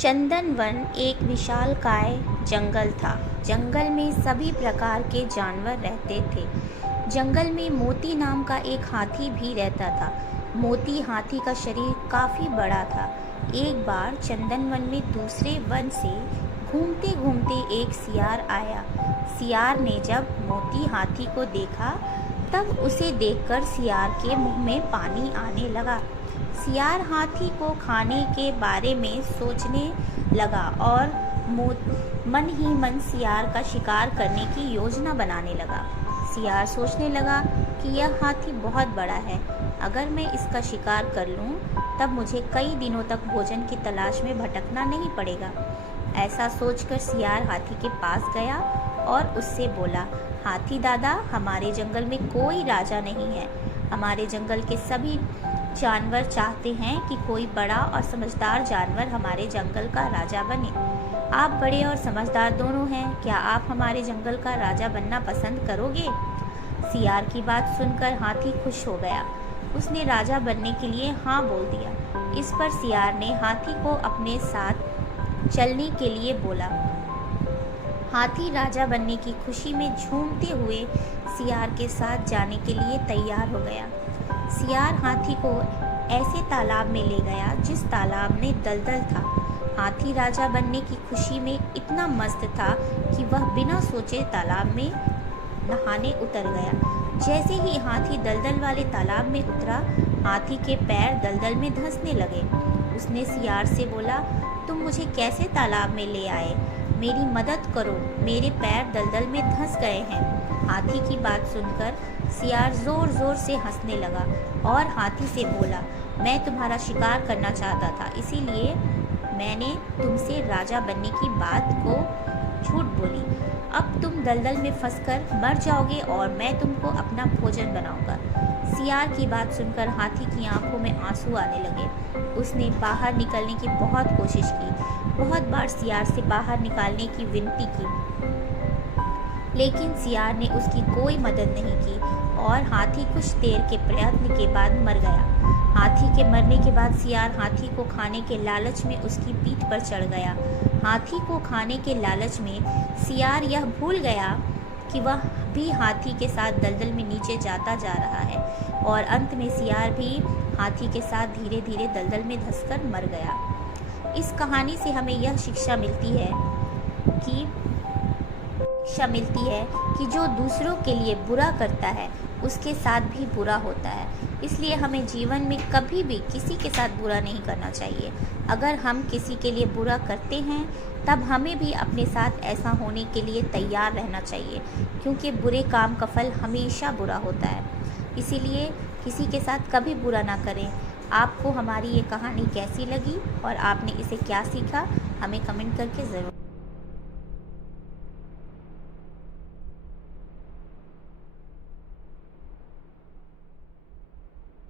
चंदन one एक विशालकाय जंगल था। जंगल में सभी प्रकार के जानवर रहते थे। जंगल में मोती नाम का एक हाथी भी रहता था। मोती हाथी का शरीर काफी बड़ा था। एक बार चंदन वन में दूसरे वन से घूमते घूमते एक सियार आया। सियार ने जब मोती हाथी को देखा तब उसे देखकर सियार के मुंह में पानी आने लगा। सियार हाथी को खाने के बारे में सोचने लगा और मन ही मन सियार का शिकार करने की योजना बनाने लगा। सियार सोचने लगा कि यह हाथी बहुत बड़ा है, अगर मैं इसका शिकार कर लूं, तब मुझे कई दिनों तक भोजन की तलाश में भटकना नहीं पड़ेगा। ऐसा सोचकर सियार हाथी के पास गया और उससे बोला, हाथी दादा, हमारे जंगल में कोई राजा नहीं है। हमारे जंगल के सभी जानवर चाहते हैं कि कोई बड़ा और समझदार जानवर हमारे जंगल का राजा बने। आप बड़े और समझदार दोनों हैं, क्या आप हमारे जंगल का राजा बनना पसंद करोगे? सियार की बात सुनकर हाथी खुश हो गया। उसने राजा बनने के लिए हाँ बोल दिया। इस पर सियार ने हाथी को अपने साथ चलने के लिए बोला। हाथी राजा बनने की खुशी में झूमते हुए सियार के साथ जाने के लिए तैयार हो गया। सियार हाथी को ऐसे तालाब में ले गया जिस तालाब में दलदल था। हाथी राजा बनने की खुशी में इतना मस्त था कि वह बिना सोचे तालाब में नहाने उतर गया। जैसे ही हाथी दलदल वाले तालाब में उतरा, हाथी के पैर दलदल में धंसने लगे। उसने सियार से बोला, तुम मुझे कैसे तालाब में ले आए? मेरी मदद करो, मेरे पैर दलदल में धंस गए हैं। हाथी की बात सुनकर सियार जोर जोर से हंसने लगा और हाथी से बोला, मैं तुम्हारा शिकार करना चाहता था, इसीलिए मैंने तुमसे राजा बनने की बात को झूठ बोली। अब तुम दलदल में फंसकर मर जाओगे और मैं तुमको अपना भोजन बनाऊंगा। सियार की बात सुनकर हाथी की आंखों में आंसू आने लगे। उसने बाहर निकलने की बहुत कोशिश की। बहुत बार सियार से बाहर निकालने की विनती की, लेकिन सियार ने उसकी कोई मदद नहीं की और हाथी कुछ देर के प्रयत्न के बाद मर गया। हाथी के मरने के बाद सियार हाथी को खाने के लालच में उसकी पीठ पर चढ़ गया। हाथी को खाने के लालच में सियार यह भूल गया कि वह भी हाथी के साथ दलदल में नीचे जाता जा रहा है और अंत में सियार भी हाथी के साथ धीरे धीरे दलदल में धंसकर मर गया। इस कहानी से हमें यह शिक्षा मिलती है कि जो दूसरों के लिए बुरा करता है उसके साथ भी बुरा होता है। इसलिए हमें जीवन में कभी भी किसी के साथ बुरा नहीं करना चाहिए। अगर हम किसी के लिए बुरा करते हैं तब हमें भी अपने साथ ऐसा होने के लिए तैयार रहना चाहिए, क्योंकि बुरे काम का फल हमेशा बुरा होता है। इसीलिए किसी के साथ कभी बुरा ना करें। आपको हमारी ये कहानी कैसी लगी और आपने इसे क्या सीखा, हमें कमेंट करके ज़रूर